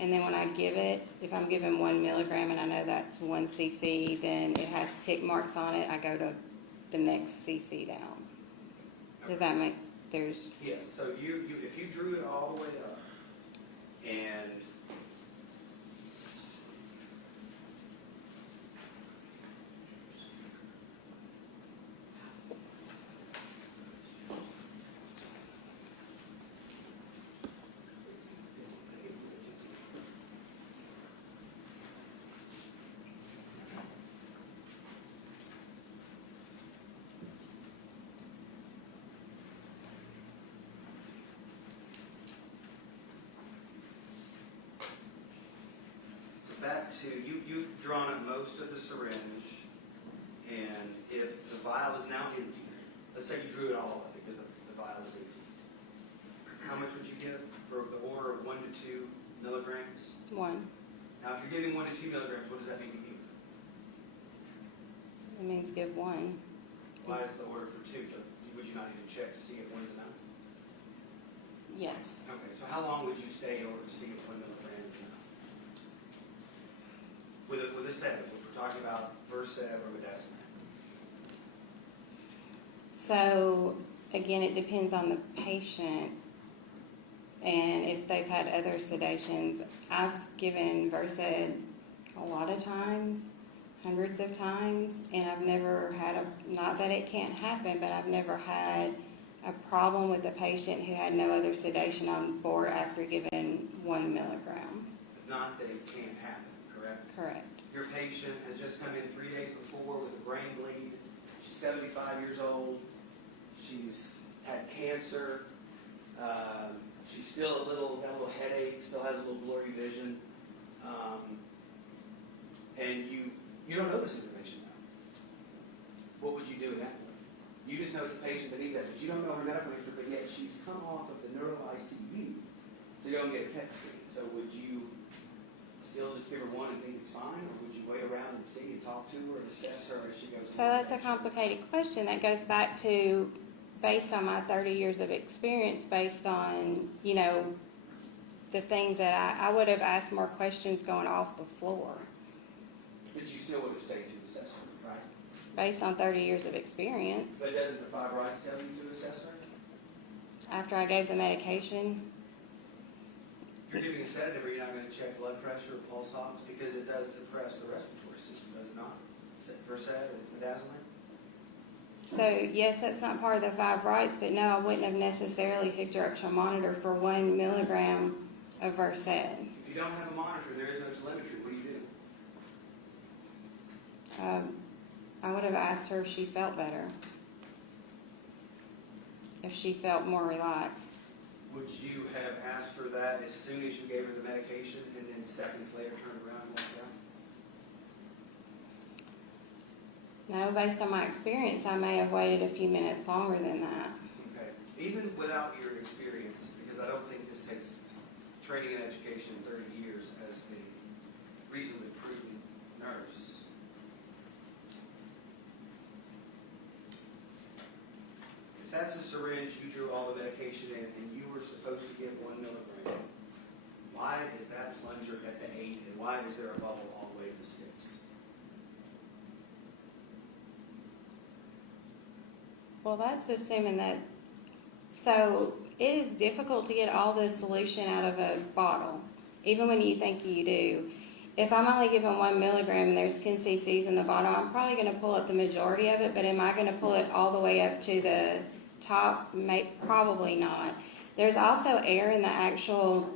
And then when I give it, if I'm giving 1 milligram and I know that's 1 cc, then it has tick marks on it. I go to the next cc down. Does that make, there's, Yes, so you if you drew it all the way up and back to, you've drawn up most of the syringe, and if the vial is now empty, let's say you drew it all up because the vial is empty, how much would you give for the order of 1 to 2 milligrams? 1. Now, if you're giving 1 to 2 milligrams, what does that mean to you? It means give 1. Why is the order for 2? Would you not even check to see if 1 is enough? Yes. Okay, so how long would you stay in order to see if 1 milligram is enough? With a sedative, if we're talking about Versed or Midazolam. So, again, it depends on the patient and if they've had other sedations. I've given Versed a lot of times, hundreds of times, and I've never had not that it can't happen, but I've never had a problem with a patient who had no other sedation on board after giving 1 milligram. Not that it can't happen, correct? Correct. Your patient has just come in 3 days before with a brain bleed. She's 75 years old. She's had cancer. She's still got a little headache, still has a little blurry vision. And you don't know this information now. What would you do in that point? You just know it's a patient that needs that, but you don't know her medical history, but yet she's come off of the Neuro ICU to go and get a PET scan. So would you still just give her 1 and think it's fine, or would you wait around and see and talk to her and assess her as she goes? So that's a complicated question that goes back to, based on my 30 years of experience, based on, the things that I would have asked more questions going off the floor. But you still would have stayed to assess her, right? Based on 30 years of experience. But doesn't the fibroids tell you to assess her? After I gave the medication, If you're giving a sedative, are you not going to check blood pressure or pulse ox? Because it does suppress the respiratory system, does it not? Versed or Midazolam? so yes, that's not part of the 5 rights, but no, I wouldn't have necessarily hooked her up to a monitor for 1 milligram of Versed. If you don't have a monitor, there is no telemetry. What do you do? I would have asked her if she felt better, if she felt more relaxed. Would you have asked her that as soon as you gave her the medication and then seconds later turned around and walked out? No, based on my experience, I may have waited a few minutes longer than that. Okay. Even without your experience, because I don't think this takes training and education in 30 years as a reasonably prudent nurse. If that's a syringe, you drew all the medication in, and you were supposed to give 1 milligram, why is that plunger at the 8, and why is there a bubble all the way to the 6? Well, that's assuming that So it is difficult to get all the solution out of a bottle, even when you think you do. If I'm only given 1 milligram and there's 10 cc's in the bottle, I'm probably going to pull up the majority of it, but am I going to pull it all the way up to the top? Probably not. There's also air in the actual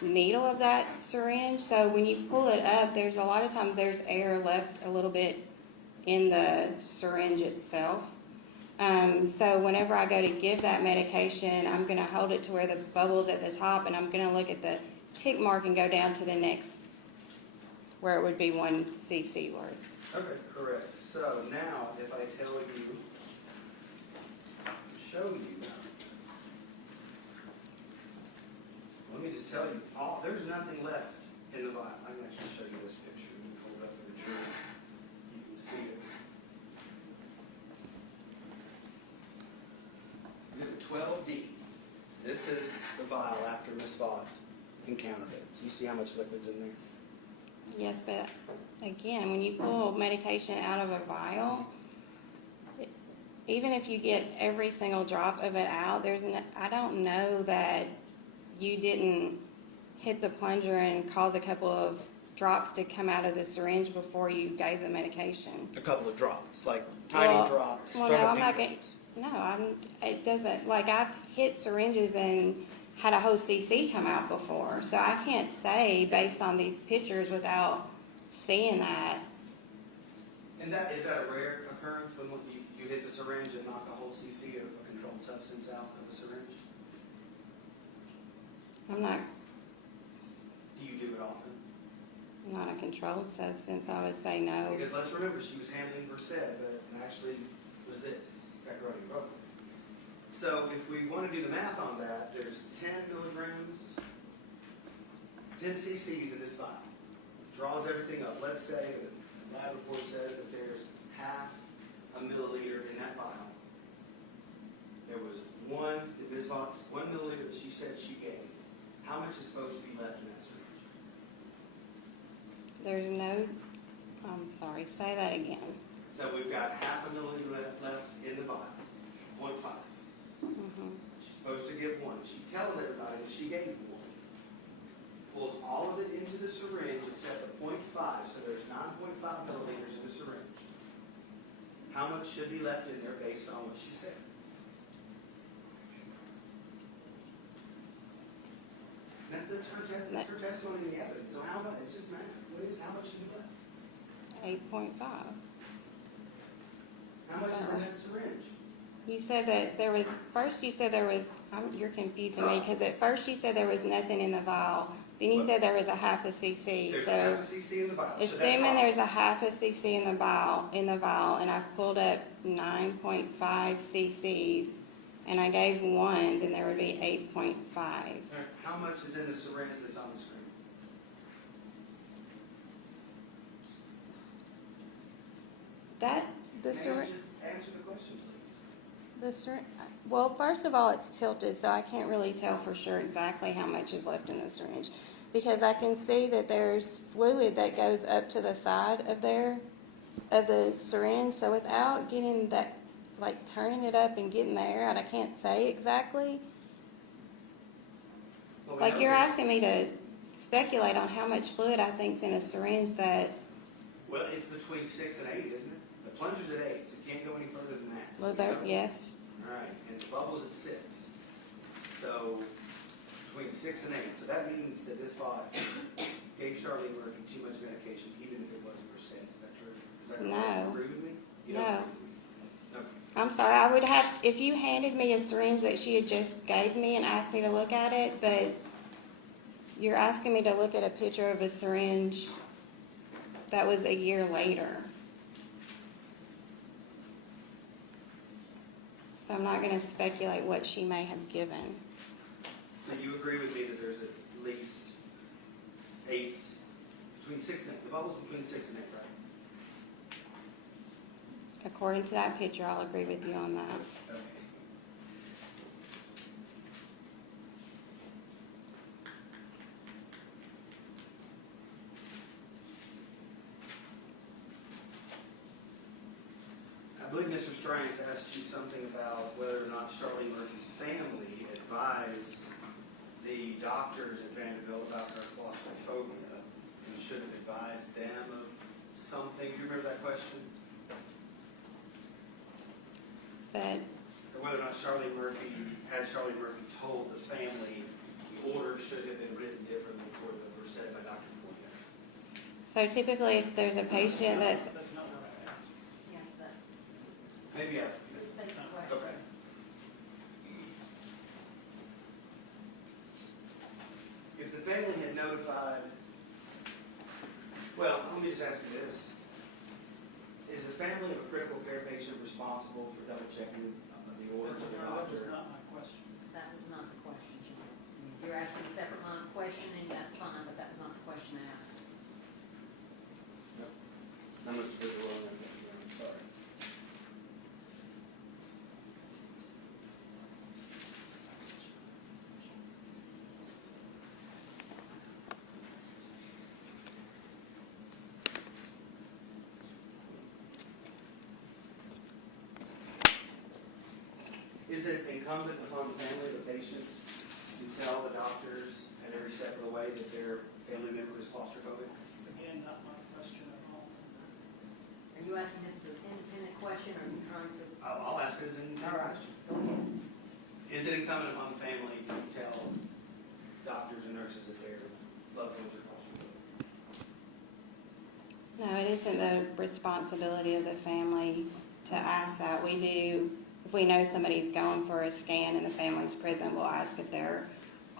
needle of that syringe, so when you pull it up, there's a lot of times there's air left a little bit in the syringe itself. So whenever I go to give that medication, I'm going to hold it to where the bubble's at the top, and I'm going to look at the tick mark and go down to the next, where it would be 1 cc worth. Okay, correct. So now, if I tell you, show you, let me just tell you, there's nothing left in the vial. I can actually show you this picture. Let me hold it up in the journal. You can see it. Exhibit 12D. This is the vial after Miss Vaught encountered it. Do you see how much liquid's in there? Yes, but again, when you pull medication out of a vial, even if you get every single drop of it out, I don't know that you didn't hit the plunger and cause a couple of drops to come out of the syringe before you gave the medication. A couple of drops, like tiny drops. Well, no, I'm not going. No, it doesn't. Like, I've hit syringes and had a whole cc come out before, so I can't say based on these pictures without seeing that. And is that a rare occurrence when you hit the syringe and knock a whole cc of a controlled substance out of the syringe? I'm not. Do you do it often? Not a controlled substance, I would say no. Because let's remember, she was handling Versed, but it actually was this, pepperoni road. So if we want to do the math on that, there's 10 milligrams, 10 cc's in this vial. Draws everything up. Let's say that the lab report says that there's half a milliliter in that vial. There was Ms. Vaught's 1 milliliter that she said she gave. How much is supposed to be left in that syringe? There's no. I'm sorry. Say that again. So we've got half a milliliter left in the vial, 0.5. Mm-hmm. She's supposed to give 1. She tells everybody that she gave 1. Pulls all of it into the syringe except the 0.5, so there's 9.5 milliliters in the syringe. How much should be left in there based on what she said? That's her testimony in the evidence. So how much? It's just math. How much should be left? 8.5. How much is in that syringe? You said that there was. First, you said there was. You're confusing me because at first you said there was nothing in the vial. Then you said there was a half a cc. There's so a half a cc in the vial. assuming there's a half a cc in the vial, and I've pulled up 9.5 cc's, and I gave 1, then there would be 8.5. How much is in the syringe that's on the screen? Syringe. Just answer the question, please. The syringe. Well, first of all, it's tilted, so I can't really tell for sure exactly how much is left in the syringe, because I can see that there's fluid that goes up to the side of the syringe. So without getting that, like turning it up and getting the air out, I can't say exactly. Well, Like, you're asking me to speculate on how much fluid I think's in a syringe that. Well, it's between 6 and 8, isn't it? The plunger's at 8, so it can't go any further than that. Well, yes. All right, and the bubble's at 6. So between 6 and 8. So that means that this Vaught gave Charlene Murphy too much medication, even if it wasn't Versed. Is that true? Is that No. right? You agree with me? You don't No. agree with me? Okay. I'm sorry, I would have, if you handed me a syringe that she had just gave me and asked me to look at it, but you're asking me to look at a picture of a syringe that was a year later. So I'm not going to speculate what she may have given. Do you agree with me that there's at least 8, between 6 and 8, the bubble's between 6 and 8, right? According to that picture, I'll agree with you on that. Okay. I believe Mr. Strians asked you something about whether or not Charlene Murphy's family advised the doctors at Vanderbilt about her claustrophobia and should have advised them of something. Do you remember that question? But Or whether or not Charlene Murphy told the family the order should have been written differently for them were said by Dr. Moya. so typically if there's a patient that's, That's not what I asked. Yeah, that's, Maybe I. let's take the question. Okay. If the family had notified, well, let me just ask you this. Is the family of a critical care patient responsible for double checking the orders of the No, that was doctor? not my question. That was not the question, John. If you're asking a separate line of questioning, that's fine, but that was not the question asked. I must have heard the wrong one. I'm sorry. Is it incumbent upon the family of the patient to tell the doctors at every step of the way that their family member is claustrophobic? Again, not my question at all. Are you asking this as an independent question, or are you trying to? I'll ask it as an All right, question. go ahead. Is it incumbent upon the family to tell doctors and nurses that their loved ones are claustrophobic? no, it isn't the responsibility of the family to ask that. We do, if we know somebody's going for a scan and the family's present, we'll ask if they're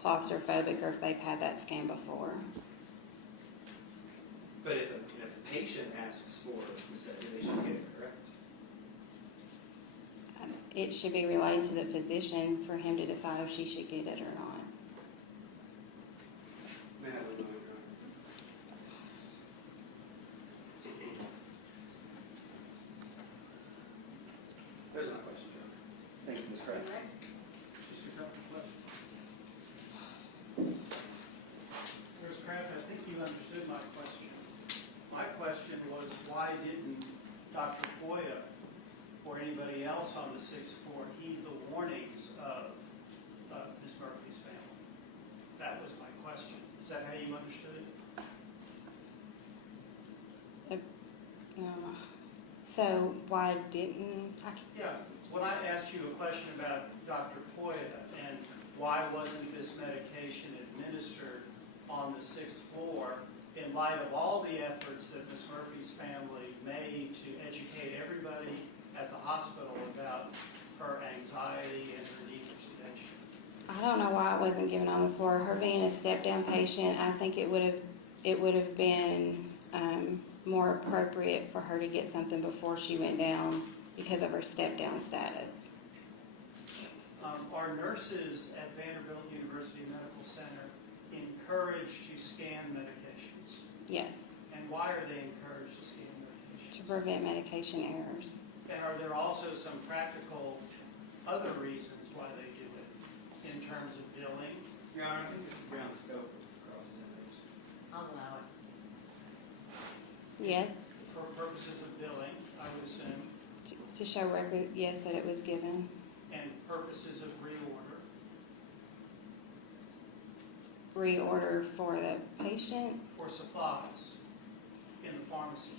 claustrophobic or if they've had that scan before. But if a patient asks for it, they should get it, correct? It should be relayed to the physician for him to decide if she should get it or not. May I have a moment, Your Honor? There's my question, John. Thank you, Ms. Craig. Correct? Just a couple of questions. Ms. Kraft, I think you understood my question. My question was, why didn't Dr. Poya or anybody else on the sixth floor heed the warnings of Ms. Murphy's family? That was my question. Is that how you understood it? So why didn't I? Yeah, when I asked you a question about Dr. Poya and why wasn't this medication administered on the sixth floor, in light of all the efforts that Ms. Murphy's family made to educate everybody at the hospital about her anxiety and her need for sedation? I don't know why it wasn't given on the floor. Her being a step-down patient, I think it would have been more appropriate for her to get something before she went down because of her step-down status. Are nurses at Vanderbilt University Medical Center encouraged to scan medications? Yes, And why are they encouraged to scan to medications? prevent medication errors. And are there also some practical other reasons why they do it in terms of billing? Your Honor, I think this is beyond the scope of cross-examination. I'll allow it. Yes, For purposes of billing, I would assume, to show record, yes, that it was given. and purposes of Reorder for the patient. for supplies in the pharmacy.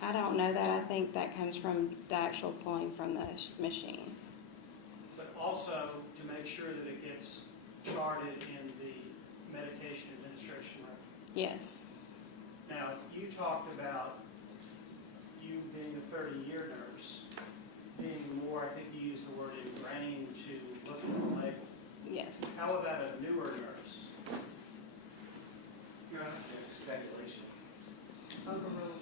I don't know that. I think that comes from the actual pulling from the machine. But also to make sure that it gets charted in the medication administration record. Yes, Now, you talked about you being a 30-year nurse, being more, I think you used the word ingrained to look at the label. yes. How about a newer nurse? Your Honor, speculation. Overruled.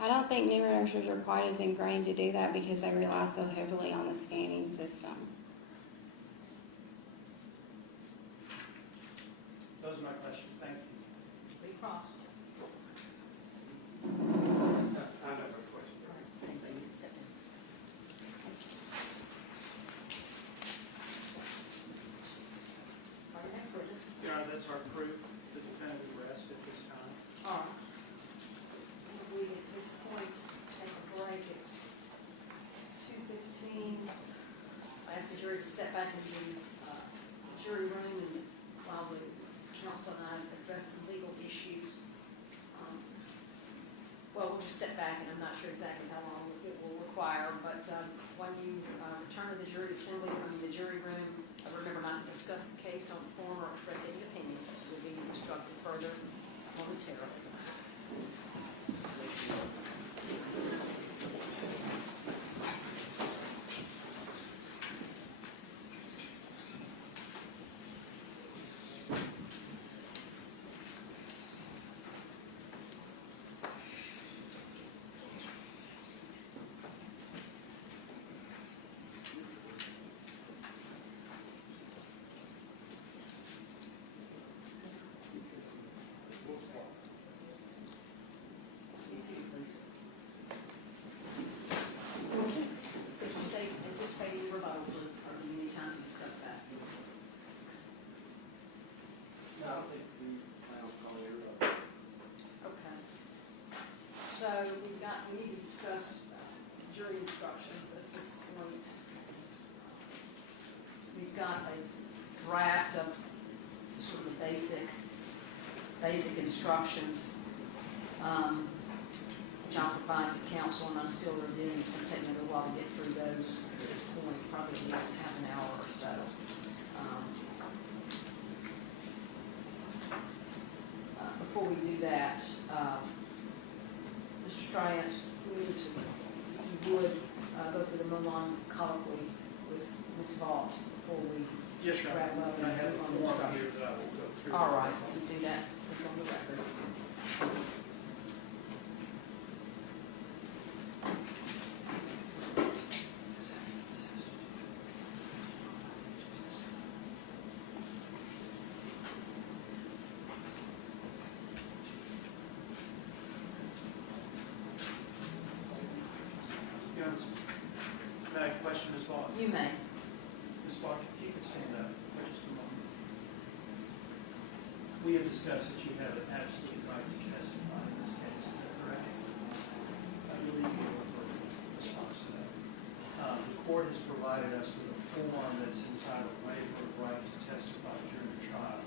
I don't think newer nurses are quite as ingrained to do that because they rely so heavily on the scanning system. Those are my questions. Thank you. Recross. I have no further questions, Your Honor. Thank you. Step in. Our next witness. Your Honor, that's our proof, the defendant arrest at this time. All right. jury to step back into the jury room and while the counsel and I address some legal issues. Well, we'll just step back, and I'm not sure exactly how long it will require, but when you return to the jury assembly, the jury room, remember not to discuss the case, don't form or express any opinions. You'll be instructed further momentarily. Is the state anticipating revote, or do you need time to discuss that? No, I don't think we plan on calling it. Okay. So we need to discuss jury instructions at this point. We've got a draft of sort of the basic instructions, which I'll provide to counsel, and I'm still reviewing. It's going to take me a little while to get through those at this point, probably at least half an hour or so. Before we do that, Mr. Stryance, we need to, if you would, go through the Milan colloquy with Ms. Vaught before we Yes, Your wrap Honor. up I and have move on a to form instructions. here that I will go through. All right, we do that. It's on the record. Your Honor, may I question Ms. Vaught? You may. Ms. Vaught, if you could stand up for just a moment. We have discussed that you have an absolute right to testify in this case, is that correct? I believe you have a response to that. The court has provided us with a form that's entitled Waiver of Right to Testify During the Trial.